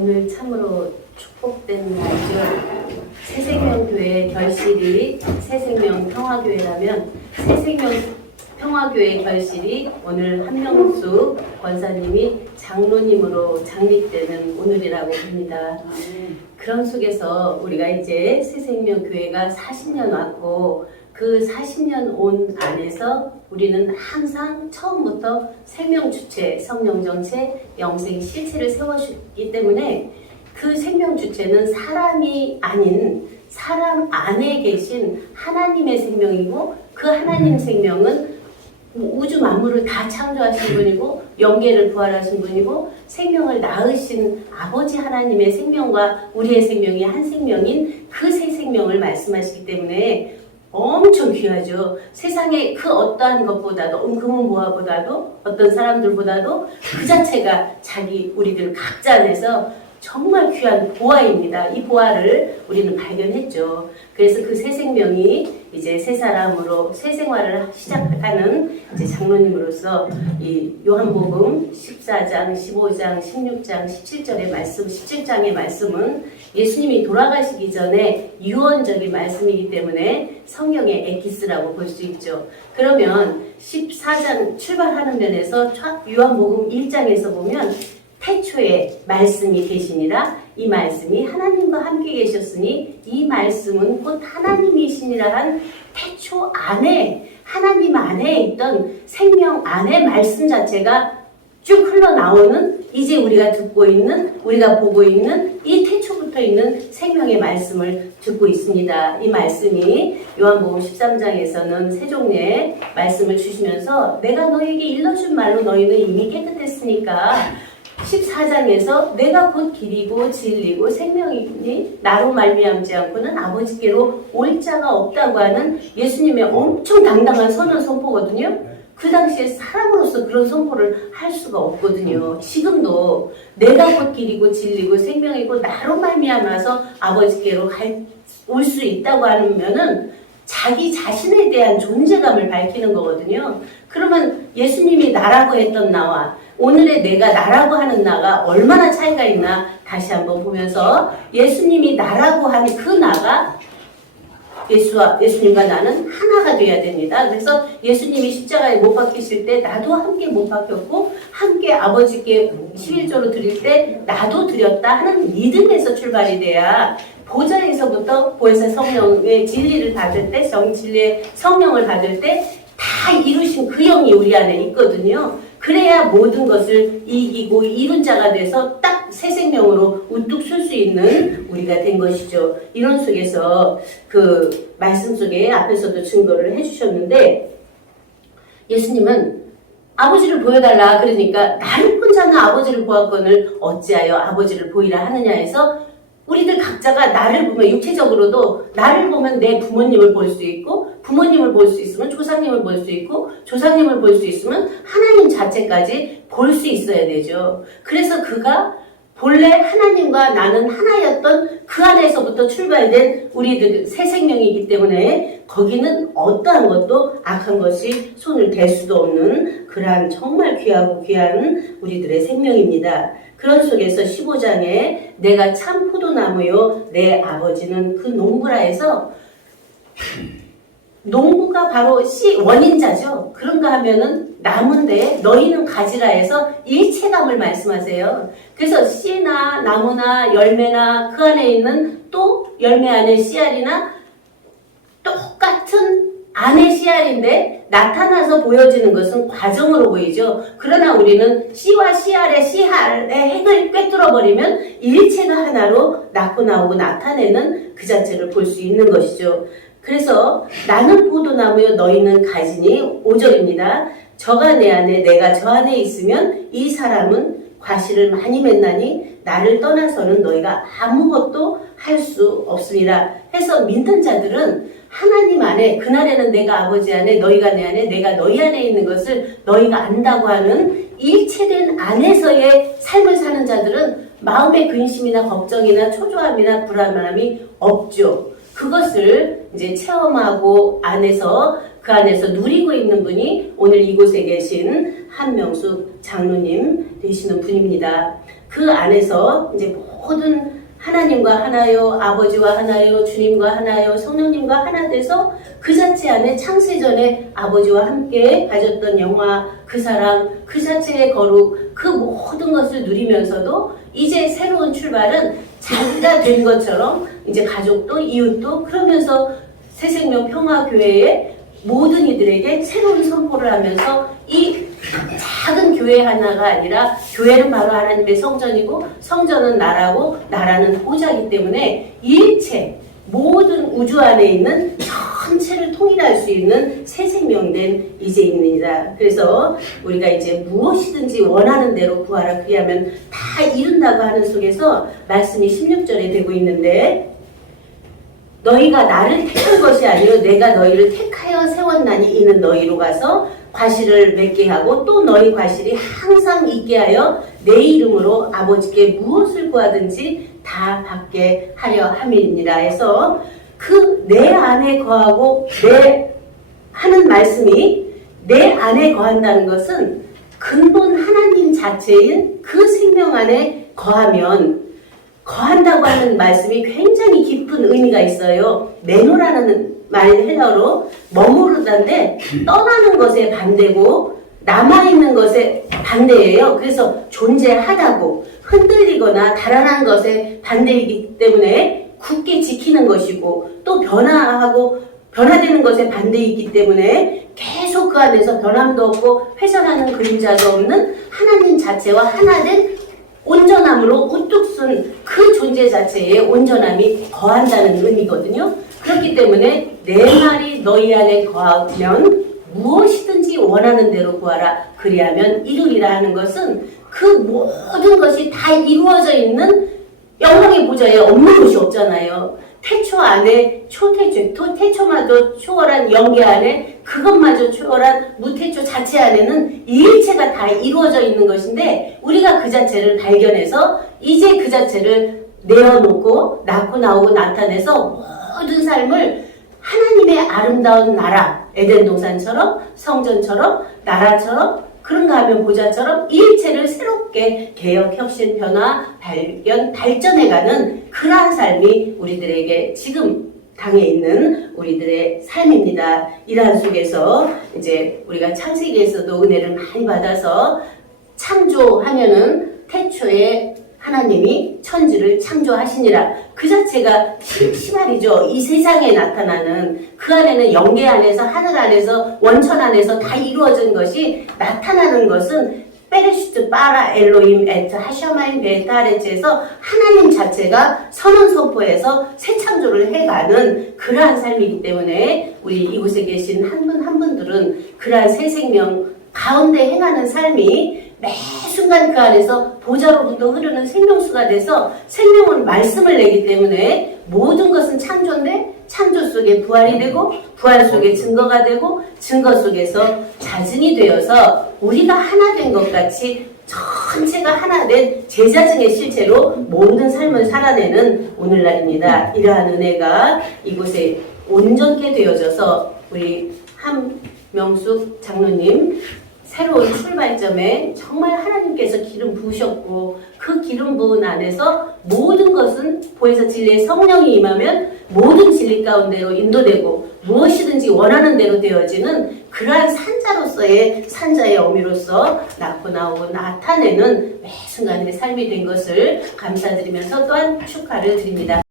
오늘 참으로 축복된 날이죠. 새생명교회 결실이 새생명 평화교회라면 새생명 평화교회 결실이 오늘 한명수 권사님이 장로님으로 장립되는 오늘이라고 봅니다. 그런 속에서 우리가 이제 새생명교회가 40년 왔고 그 40년 온 안에서 우리는 항상 처음부터 생명주체, 성령정체, 영생 실체를 세워주기 때문에 그 생명주체는 사람이 아닌 사람 안에 계신 하나님의 생명이고 그 하나님 생명은 우주 만물을 다 창조하신 분이고 영계를 부활하신 분이고 생명을 낳으신 아버지 하나님의 생명과 우리의 생명이 한 생명인 그 새 생명을 말씀하시기 때문에 엄청 귀하죠. 세상의 그 어떠한 것보다도 금은보화보다도 어떤 사람들보다도 그 자체가 자기 우리들 각자 안에서 정말 귀한 보화입니다. 이 보화를 우리는 발견했죠. 그래서 그 새 생명이 이제 새 사람으로 새 생활을 시작하는 이제 장로님으로서 이 요한복음 14장, 15장, 16장, 17절의 말씀, 17장의 말씀은 예수님이 돌아가시기 전에 유언적인 말씀이기 때문에 성경의 엑기스라고 볼 수 있죠. 그러면 14장 출발하는 면에서 요한복음 1장에서 보면 태초에 말씀이 계시니라 이 말씀이 하나님과 함께 계셨으니 이 말씀은 곧 하나님이시니라 한 태초 안에 하나님 안에 있던 생명 안에 말씀 자체가 쭉 흘러나오는 이제 우리가 듣고 있는 우리가 보고 있는 이 태초부터 있는 생명의 말씀을 듣고 있습니다. 이 말씀이 요한복음 13장에서는 세 종류의 말씀을 주시면서 내가 너에게 일러준 말로 너희는 이미 깨끗했으니까 14장에서 내가 곧 길이고 진리고 생명이니 나로 말미암지 않고는 아버지께로 올 자가 없다고 하는 예수님의 엄청 당당한 선언 선포거든요. 그 당시에 사람으로서 그런 선포를 할 수가 없거든요. 지금도 내가 곧 길이고 진리고 생명이고 나로 말미암아서 아버지께로 올 수 있다고 하면은 자기 자신에 대한 존재감을 밝히는 거거든요. 그러면 예수님이 나라고 했던 나와 오늘의 내가 나라고 하는 나가 얼마나 차이가 있나 다시 한번 보면서 예수님이 나라고 하는 그 나가 예수님과 나는 하나가 되어야 됩니다. 그래서 예수님이 십자가에 못 박히실 때 나도 함께 못 박혔고 함께 아버지께 11조로 드릴 때 나도 드렸다 하는 믿음에서 출발이 돼야 보좌에서부터 보혜사 성령의 진리를 받을 때 진리의 성령을 받을 때 다 이루신 그 영이 우리 안에 있거든요. 그래야 모든 것을 이기고 이룬 자가 돼서 딱 새 생명으로 우뚝 설 수 있는 우리가 된 것이죠. 이런 속에서 그 말씀 속에 앞에서도 증거를 해주셨는데 예수님은 아버지를 보여달라 그러니까 나를 본 자는 아버지를 보았거늘 어찌하여 아버지를 보이라 하느냐 해서 우리들 각자가 나를 보면 육체적으로도 나를 보면 내 부모님을 볼 수 있고 부모님을 볼 수 있으면 조상님을 볼 수 있고 조상님을 볼 수 있으면 하나님 자체까지 볼 수 있어야 되죠. 그래서 그가 본래 하나님과 나는 하나였던 그 안에서부터 출발된 우리들 새 생명이기 때문에 거기는 어떠한 것도 악한 것이 손을 댈 수도 없는 그러한 정말 귀하고 귀한 우리들의 생명입니다. 그런 속에서 15장에 내가 참 포도나무요 내 아버지는 그 농부라 해서 농부가 바로 원인자죠. 그런가 하면은 나무인데 너희는 가지라 해서 일체감을 말씀하세요. 그래서 씨나 나무나 열매나 그 안에 있는 또 열매 안에 씨알이나 똑같은 안에 씨알인데 나타나서 보여지는 것은 과정으로 보이죠. 그러나 우리는 씨와 씨알의 핵을 꿰뚫어버리면 일체가 하나로 낳고 나오고 나타내는 그 자체를 볼 수 있는 것이죠. 그래서 나는 포도나무요 너희는 가지니 5절입니다. 저가 내 안에 내가 저 안에 있으면 이 사람은 과실을 많이 맺나니 나를 떠나서는 너희가 아무것도 할 수 없으리라 해서 믿는 자들은 하나님 안에 그날에는 내가 아버지 안에 너희가 내 안에 내가 너희 안에 있는 것을 너희가 안다고 하는 일체된 안에서의 삶을 사는 자들은 마음의 근심이나 걱정이나 초조함이나 불안함이 없죠. 그것을 이제 체험하고 그 안에서 누리고 있는 분이 오늘 이곳에 계신 한명숙 장로님 되시는 분입니다. 그 안에서 이제 모든 하나님과 하나요, 아버지와 하나요, 주님과 하나요, 성령님과 하나 돼서 그 자체 안에 창세전에 아버지와 함께 가졌던 영화, 그 사랑, 그 자체의 거룩, 그 모든 것을 누리면서도 이제 새로운 출발은 자기가 된 것처럼 이제 가족도 이웃도 그러면서 새생명 평화교회의 모든 이들에게 새로운 선포를 하면서 이 작은 교회 하나가 아니라 교회는 바로 하나님의 성전이고 성전은 나라고 나라는 보좌이기 때문에 일체 모든 우주 안에 있는 전체를 통일할 수 있는 새 생명된 이제입니다. 그래서 우리가 이제 무엇이든지 원하는 대로 구하라 그리하면 다 이룬다고 하는 속에서 말씀이 16절에 되고 있는데 너희가 나를 택한 것이 아니요 내가 너희를 택하여 세웠나니 이는 너희로 가서 과실을 맺게 하고 또 너희 과실이 항상 있게 하여 내 이름으로 아버지께 무엇을 구하든지 다 받게 하려 함이니라 해서 그 내 안에 거하고 내 하는 말씀이 내 안에 거한다는 것은 근본 하나님 자체인 그 생명 안에 거한다고 하는 말씀이 굉장히 깊은 의미가 있어요. 메노라는 말인 헬라어로 머무르다인데 떠나는 것에 반대고 남아있는 것에 반대예요. 그래서 존재하다고 흔들리거나 달아난 것에 반대이기 때문에 굳게 지키는 것이고 또 변화되는 것에 반대이기 때문에 계속 그 안에서 변함도 없고 훼손하는 그림자도 없는 하나님 자체와 하나된 온전함으로 우뚝 쓴 그 존재 자체에 온전함이 거한다는 의미거든요. 그렇기 때문에 내 말이 너희 안에 거하면 무엇이든지 원하는 대로 구하라 그리하면 이루리라 하는 것은 그 모든 것이 다 이루어져 있는 영광의 보좌에 없는 것이 없잖아요. 태초 안에 초태초, 태초마저 초월한 영계 안에 그것마저 초월한 무태초 자체 안에는 이 일체가 다 이루어져 있는 것인데 우리가 그 자체를 발견해서 이제 그 자체를 내어놓고 낳고 나오고 나타내서 모든 삶을 하나님의 아름다운 나라, 에덴 동산처럼 성전처럼 나라처럼 그런가 하면 보좌처럼 이 일체를 새롭게 개혁, 혁신, 변화, 발견, 발전해가는 그러한 삶이 우리들에게 지금 당에 있는 우리들의 삶입니다. 이러한 속에서 이제 우리가 창세기에서도 은혜를 많이 받아서 창조하면은 태초에 하나님이 천지를 창조하시니라. 그 자체가 시발이죠. 이 세상에 나타나는 그 안에는 영계 안에서 하늘 안에서 원천 안에서 다 이루어진 것이 나타나는 것은 베레시트 바라 엘로임 에트 하셔마인 베타레츠에서 하나님 자체가 선언 선포해서 새 창조를 해가는 그러한 삶이기 때문에 우리 이곳에 계신 한 분 한 분들은 그러한 새 생명 가운데 행하는 삶이 매 순간 그 안에서 보좌로부터 흐르는 생명수가 돼서 생명은 말씀을 내기 때문에 모든 것은 창조인데 창조 속에 부활이 되고 부활 속에 증거가 되고 증거 속에서 자증이 되어서 우리가 하나 된 것 같이 전체가 하나 된 제자증의 실체로 모든 삶을 살아내는 오늘날입니다. 이러한 은혜가 이곳에 온전케 되어져서 우리 한명숙 장로님 새로운 출발점에 정말 하나님께서 기름 부으셨고 그 기름 부은 안에서 모든 것은 보혜사 진리의 성령이 임하면 모든 진리 가운데로 인도되고 무엇이든지 원하는 대로 되어지는 그러한 산자로서의 산자의 어미로서 낳고 나오고 나타내는 매 순간의 삶이 된 것을 감사드리면서 또한 축하를 드립니다.